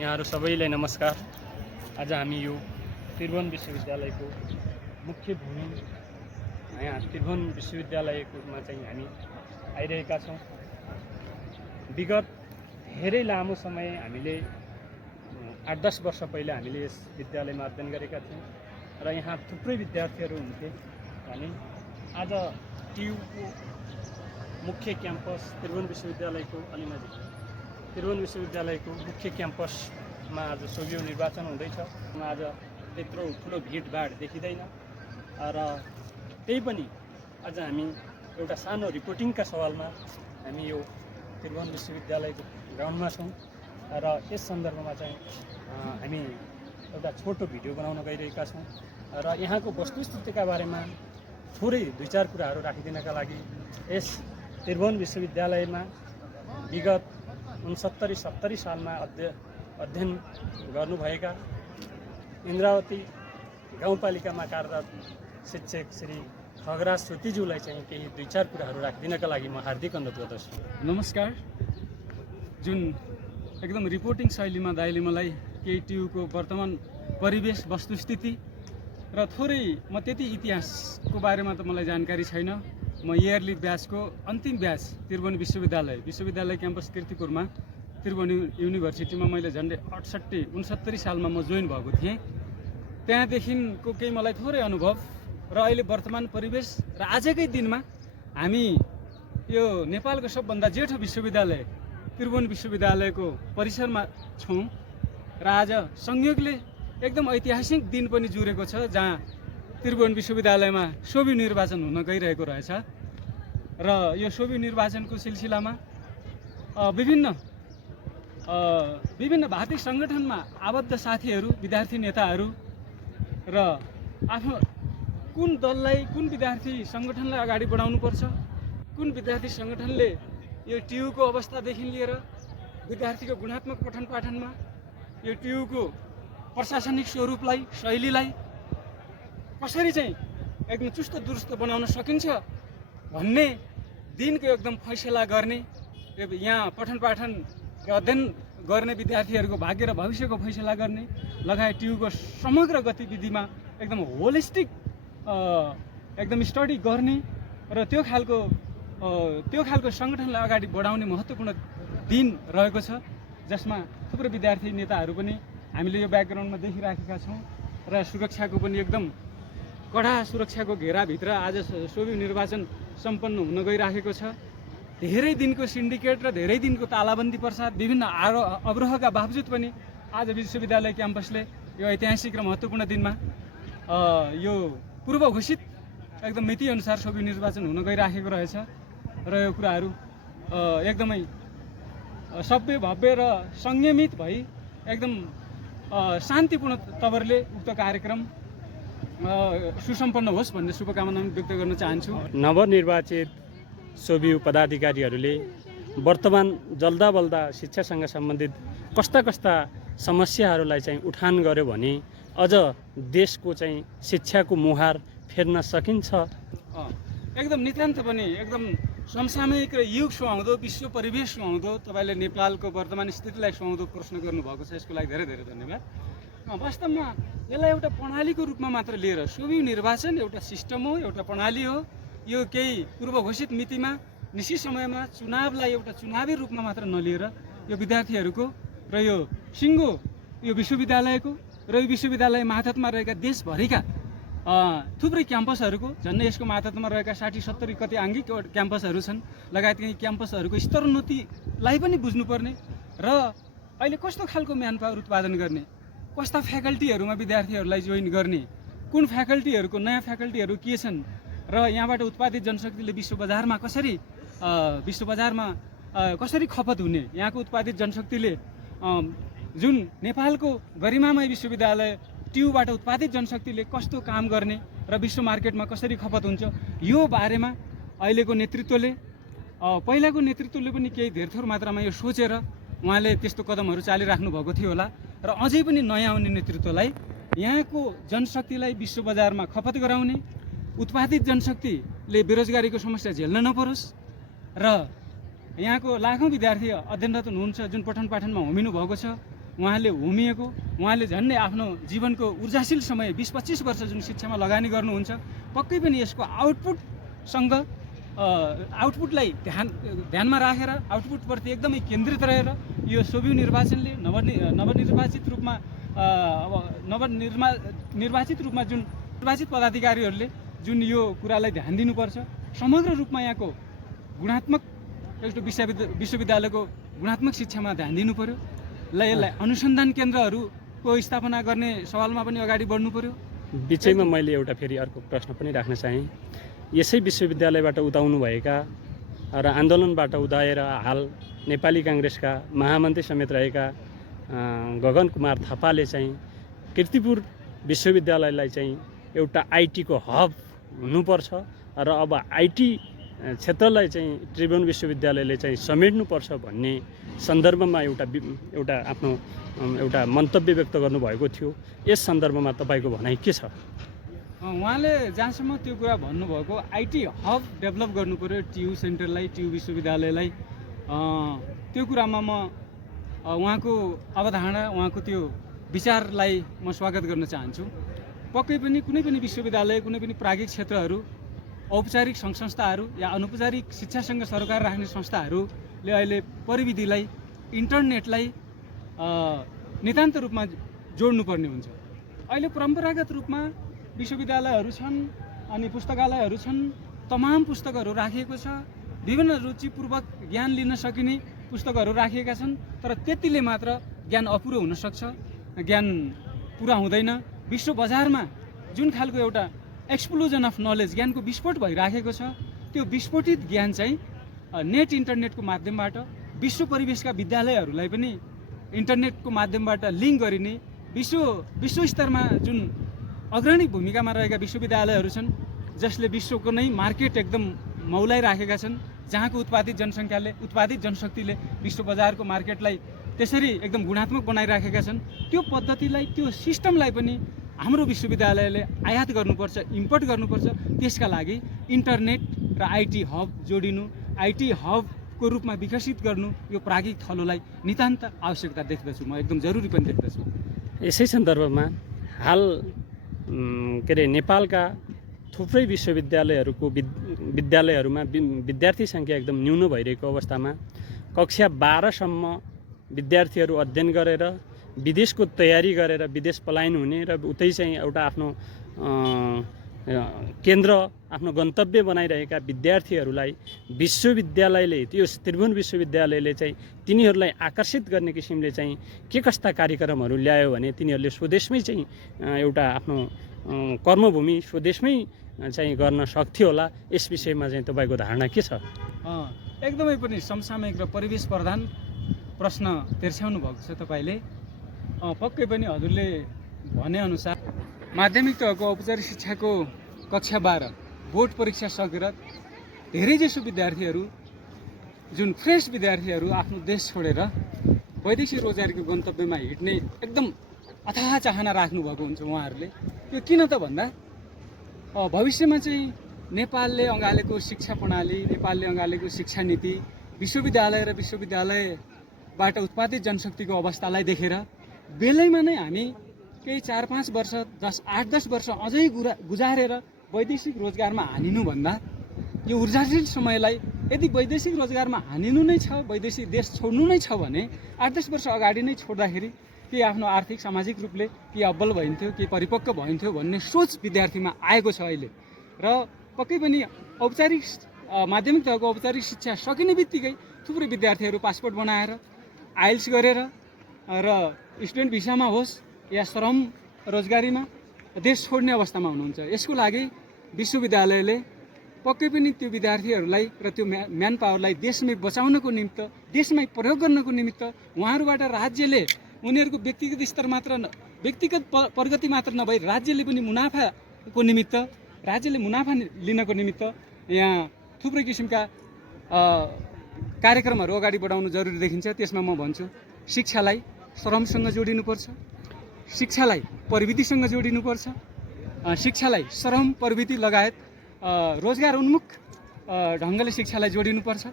यहाँहरू सबैलाई नमस्कार। आज हामी यो त्रिभुवन विश्वविद्यालयको मुख्य भूमि यहाँ त्रिभुवन विश्वविद्यालयकोमा चाहिँ हामी आइरहेका छौँ। विगत धेरै लामो समय हामीले 8-10 वर्ष पहिला हामीले यस विद्यालयमा अध्ययन गरेका थियौँ र यहाँ थुप्रै विद्यार्थीहरू हुन्थे। अनि आज टियुको मुख्य क्याम्पस त्रिभुवन विश्वविद्यालयको अलि नजिक त्रिभुवन विश्वविद्यालयको मुख्य क्याम्पसमा आज सोभियो निर्वाचन हुँदैछ। आज त्यत्रो ठुलो भिडभाड देखिँदैन र त्यही पनि आज हामी एउटा सानो रिपोर्टिङका सवालमा हामी यो त्रिभुवन विश्वविद्यालयको ग्राउन्डमा छौँ र यस सन्दर्भमा चाहिँ हामी एउटा छोटो भिडियो बनाउन गइरहेका छौँ र यहाँको वस्तुस्थितिका बारेमा थोरै 2-4 कुराहरू राखिदिनका लागि यस त्रिभुवन विश्वविद्यालयमा विगत 69-70 सालमा अध्ययन गर्नुभएका इन्द्रावती गाउँपालिकामा कार्यरत शिक्षक श्री खगराज सुतिज्यूलाई चाहिँ केही 2-4 कुराहरू राखिदिनका लागि म हार्दिक अनुरोध गर्दछु। नमस्कार। जुन एकदम रिपोर्टिङ शैलीमा दाइले मलाई केही टियुको वर्तमान परिवेश वस्तुस्थिति र थोरै म त्यति इतिहासको बारेमा त मलाई जानकारी छैन। म इयरली ब्याचको अन्तिम ब्याच त्रिभुवन विश्वविद्यालय क्याम्पस कीर्तिपुरमा त्रिभुवन युनिभर्सिटीमा मैले झन्डै 68-69 सालमा म जोइन भएको थिएँ। त्यहाँदेखिको केही मलाई थोरै अनुभव र अहिले वर्तमान परिवेश र आजकै दिनमा हामी यो नेपालको सबभन्दा जेठो विश्वविद्यालय त्रिभुवन विश्वविद्यालयको परिसरमा छौँ र आज संयोगले एकदम ऐतिहासिक दिन पनि जुरेको छ जहाँ त्रिभुवन विश्वविद्यालयमा सोभि निर्वाचन हुन गइरहेको रहेछ र यो सोभि निर्वाचनको सिलसिलामा विभिन्न भातृ सङ्गठनमा आबद्ध साथीहरू, विद्यार्थी नेताहरू र आफ्नो कुन दललाई, कुन विद्यार्थी सङ्गठनलाई अगाडि बढाउनुपर्छ, कुन विद्यार्थी सङ्गठनले यो टियुको अवस्थादेखि लिएर विद्यार्थीको गुणात्मक पठन पाठनमा यो टियुको प्रशासनिक स्वरूपलाई, शैलीलाई कसरी चाहिँ एकदम चुस्त दुरुस्त बनाउन सकिन्छ भन्ने दिनको एकदम फैसला गर्ने, यहाँ पठन पाठन अध्ययन गर्ने विद्यार्थीहरूको भाग्य र भविष्यको फैसला गर्ने लगायत टियुको समग्र गतिविधिमा एकदम होलिस्टिक एकदम स्टडी गर्ने र त्यो खालको सङ्गठनलाई अगाडि बढाउने महत्त्वपूर्ण दिन रहेको छ, जसमा थुप्रै विद्यार्थी नेताहरू पनि हामीले यो ब्याकग्राउन्डमा देखिराखेका छौँ र सुरक्षाको पनि एकदम कडा सुरक्षाको घेराभित्र आज सोभि निर्वाचन सम्पन्न हुन गइराखेको छ। धेरै दिनको सिन्डिकेट र धेरै दिनको तालाबन्दी पश्चात विभिन्न अवरोहका बावजुद पनि आज विश्वविद्यालय क्याम्पसले यो ऐतिहासिक र महत्त्वपूर्ण दिनमा यो पूर्व घोषित एकदम मितिअनुसार सोभि निर्वाचन हुन गइराखेको रहेछ र यो कुराहरू एकदमै सभ्य, भव्य र संयमित भई एकदम शान्तिपूर्ण तवरले उक्त कार्यक्रम सुसम्पन्न होस् भन्ने शुभकामना व्यक्त गर्न चाहन्छु। नवनिर्वाचित सोभियु पदाधिकारीहरूले वर्तमान जल्दाबल्दा शिक्षासँग सम्बन्धित कस्ता समस्याहरूलाई चाहिँ उठान गर्यो भने अझ देशको चाहिँ शिक्षाको मुहार फेर्न सकिन्छ। एकदम नितान्त पनि एकदम समसामयिक र युग सुहाउँदो, विश्व परिवेश सुहाउँदो, तपाईँले नेपालको वर्तमान स्थितिलाई सुहाउँदो प्रश्न गर्नुभएको छ, यसको लागि धेरै धेरै धन्यवाद। वास्तवमा यसलाई एउटा प्रणालीको रूपमा मात्र लिएर सोभि निर्वाचन एउटा सिस्टम हो, एउटा प्रणाली हो। यो केही पूर्व घोषित मितिमा निश्चित समयमा चुनावलाई एउटा चुनावी रूपमा मात्र नलिएर यो विद्यार्थीहरूको र यो सिङ्गो यो विश्वविद्यालयको र यो विश्वविद्यालय मातहतमा रहेका देशभरिका थुप्रै क्याम्पसहरूको, झन्डै यसको मातहतमा रहेका 60-70 कति आङ्गिक क्याम्पसहरू छन्, लगायत केही क्याम्पसहरूको स्तरोन्नतिलाई पनि बुझ्नुपर्ने र अहिले कस्तो खालको म्यान पावर उत्पादन गर्ने, कस्ता फ्याकल्टीहरूमा विद्यार्थीहरूलाई जोइन गर्ने, कुन फ्याकल्टीहरूको नयाँ फ्याकल्टीहरू के छन् र यहाँबाट उत्पादित जनशक्तिले विश्व बजारमा कसरी खपत हुने, यहाँको उत्पादित जनशक्तिले जुन नेपालको गरिमामय विश्वविद्यालय टियुबाट उत्पादित जनशक्तिले कस्तो काम गर्ने र विश्व मार्केटमा कसरी खपत हुन्छ, यो बारेमा अहिलेको नेतृत्वले, पहिलाको नेतृत्वले पनि केही धेर थोर मात्रामा यो सोचेर उहाँले त्यस्तो कदमहरू चालिराख्नु भएको थियो होला र अझै पनि नयाँ आउने नेतृत्वलाई यहाँको जनशक्तिलाई विश्व बजारमा खपत गराउने, उत्पादित जनशक्तिले बेरोजगारीको समस्या झेल्न नपरोस् र यहाँको लाखौँ विद्यार्थी अध्ययनरत हुनुहुन्छ जुन पठन पाठनमा होमिनु भएको छ उहाँले होमिएको, उहाँले झन्डै आफ्नो जीवनको ऊर्जाशील समय 20-25 वर्ष जुन शिक्षामा लगानी गर्नुहुन्छ, पक्कै पनि यसको आउटपुटलाई ध्यानमा राखेर आउटपुटप्रति एकदमै केन्द्रित रहेर यो सोभियु निर्वाचनले नवनिर्वाचित रूपमा निर्वाचित रूपमा जुन निर्वाचित पदाधिकारीहरूले जुन यो कुरालाई ध्यान दिनुपर्छ, समग्र रूपमा यहाँको गुणात्मक एउटा विश्वविद्यालयको गुणात्मक शिक्षामा ध्यान दिनु पर्यो। ल यसलाई अनुसन्धान केन्द्रहरूको स्थापना गर्ने सवालमा पनि अगाडि बढ्नु पर्यो। बिचैमा मैले एउटा फेरि अर्को प्रश्न पनि राख्न चाहेँ। यसै विश्वविद्यालयबाट उदाउनु भएका र आन्दोलनबाट उदाएर हाल नेपाली काङ्ग्रेसका महामन्त्री समेत रहेका गगन कुमार थापाले चाहिँ कीर्तिपुर विश्वविद्यालयलाई चाहिँ एउटा आइटीको हब हुनुपर्छ र अब आइटी क्षेत्रलाई चाहिँ त्रिभुवन विश्वविद्यालयले चाहिँ समेट्नुपर्छ भन्ने सन्दर्भमा एउटा आफ्नो एउटा मन्तव्य व्यक्त गर्नुभएको थियो। यस सन्दर्भमा तपाईँको भनाइ के छ? उहाँले जहाँसम्म त्यो कुरा भन्नुभएको आइटी हब डेभलप गर्नु पर्यो टियु सेन्टरलाई, टियु विश्वविद्यालयलाई, त्यो कुरामा म उहाँको अवधारणा, उहाँको त्यो विचारलाई म स्वागत गर्न चाहन्छु। पक्कै पनि कुनै पनि विश्वविद्यालय, कुनै पनि प्राज्ञिक क्षेत्रहरू, औपचारिक सङ्घ संस्थाहरू या अनौपचारिक शिक्षासँग सरोकार राख्ने संस्थाहरूले अहिले प्रविधिलाई, इन्टरनेटलाई नितान्त रूपमा जोड्नुपर्ने हुन्छ। अहिले परम्परागत रूपमा विश्वविद्यालयहरू छन् अनि पुस्तकालयहरू छन्, तमाम पुस्तकहरू राखिएको छ, विभिन्न रुचिपूर्वक ज्ञान लिन सकिने पुस्तकहरू राखिएका छन्, तर त्यतिले मात्र ज्ञान अपुरो हुनसक्छ, ज्ञान पुरा हुँदैन। विश्व बजारमा जुन खालको एउटा एक्सप्लोजन अफ नलेज, ज्ञानको विस्फोट भइराखेको छ, त्यो विस्फोटित ज्ञान चाहिँ नेट इन्टरनेटको माध्यमबाट विश्व परिवेशका विद्यालयहरूलाई पनि इन्टरनेटको माध्यमबाट लिङ्क गरिने, विश्व स्तरमा जुन अग्रणी भूमिकामा रहेका विश्वविद्यालयहरू छन् जसले विश्वको नै मार्केट एकदम मौलाइराखेका छन्, जहाँको उत्पादित जनशक्तिले विश्व बजारको मार्केटलाई त्यसरी एकदम गुणात्मक बनाइराखेका छन्, त्यो पद्धतिलाई, त्यो सिस्टमलाई पनि हाम्रो विश्वविद्यालयले आयात गर्नुपर्छ, इम्पोर्ट गर्नुपर्छ। त्यसका लागि इन्टरनेट र आइटी हब जोडिनु, आइटी हबको रूपमा विकसित गर्नु, यो प्राज्ञिक थलोलाई नितान्त आवश्यकता देख्दछु, म एकदम जरुरी पनि देख्दछु। यसै सन्दर्भमा हाल के अरे नेपालका थुप्रै विश्वविद्यालयहरूको विद्यालयहरूमा विद्यार्थी सङ्ख्या एकदम न्यून भइरहेको अवस्थामा कक्षा 12सम्म विद्यार्थीहरू अध्ययन गरेर विदेशको तयारी गरेर विदेश पलायन हुने र उतै चाहिँ एउटा आफ्नो केन्द्र, आफ्नो गन्तव्य बनाइरहेका विद्यार्थीहरूलाई विश्वविद्यालयले, त्यो त्रिभुवन विश्वविद्यालयले चाहिँ तिनीहरूलाई आकर्षित गर्ने किसिमले चाहिँ के कस्ता कार्यक्रमहरू ल्यायो भने तिनीहरूले स्वदेशमै चाहिँ एउटा आफ्नो कर्मभूमि स्वदेशमै चाहिँ गर्न सक्थ्यो होला। यस विषयमा चाहिँ तपाईँको धारणा के छ? एकदमै पनि समसामयिक र परिवेश प्रधान प्रश्न तेर्स्याउनु भएको छ तपाईँले। पक्कै पनि हजुरले भनेअनुसार माध्यमिक तहको औपचारिक शिक्षाको कक्षा 12 बोर्ड परीक्षा सकेर धेरैजसो विद्यार्थीहरू, जुन फ्रेस विद्यार्थीहरू आफ्नो देश छोडेर वैदेशिक रोजगारीको गन्तव्यमा हिँड्ने एकदम अथाह चाहना राख्नुभएको हुन्छ उहाँहरूले। यो किन त भन्दा भविष्यमा चाहिँ नेपालले अँगालेको शिक्षा प्रणाली, नेपालले अँगालेको शिक्षा नीति, विश्वविद्यालय र विश्वविद्यालयबाट उत्पादित जनशक्तिको अवस्थालाई देखेर बेलैमा नै हामी केही 4-5 वर्ष 8-10 वर्ष अझै गुजारेर वैदेशिक रोजगारमा हानिनुभन्दा यो ऊर्जाशील समयलाई यदि वैदेशिक रोजगारमा हानिनु नै छ, वैदेशिक देश छोड्नु नै छ भने 8-10 वर्ष अगाडि नै छोड्दाखेरि के आफ्नो आर्थिक सामाजिक रूपले के अब्बल भइन्थ्यो, के परिपक्व भइन्थ्यो भन्ने सोच विद्यार्थीमा आएको छ अहिले। र पक्कै पनि औपचारिक माध्यमिक तहको औपचारिक शिक्षा सकिने बित्तिकै थुप्रै विद्यार्थीहरू पासपोर्ट बनाएर आइल्स गरेर र स्टुडेन्ट भिसामा होस् या श्रम रोजगारीमा देश छोड्ने अवस्थामा हुनुहुन्छ। यसको लागि विश्वविद्यालयले पक्कै पनि त्यो विद्यार्थीहरूलाई र त्यो म्यान पावरलाई देशमै बचाउनको निमित्त, देशमै प्रयोग गर्नको निमित्त उहाँहरूबाट राज्यले उनीहरूको व्यक्तिगत स्तर मात्र, व्यक्तिगत प्रगति मात्र नभई राज्यले पनि राज्यले मुनाफा लिनको निमित्त यहाँ थुप्रै किसिमका कार्यक्रमहरू अगाडि बढाउनु जरुरी देखिन्छ। त्यसमा म भन्छु शिक्षालाई श्रमसँग जोडिनुपर्छ, शिक्षालाई प्रविधिसँग जोडिनुपर्छ, शिक्षालाई श्रम प्रविधि लगायत रोजगार उन्मुख ढङ्गले शिक्षालाई जोडिनुपर्छ।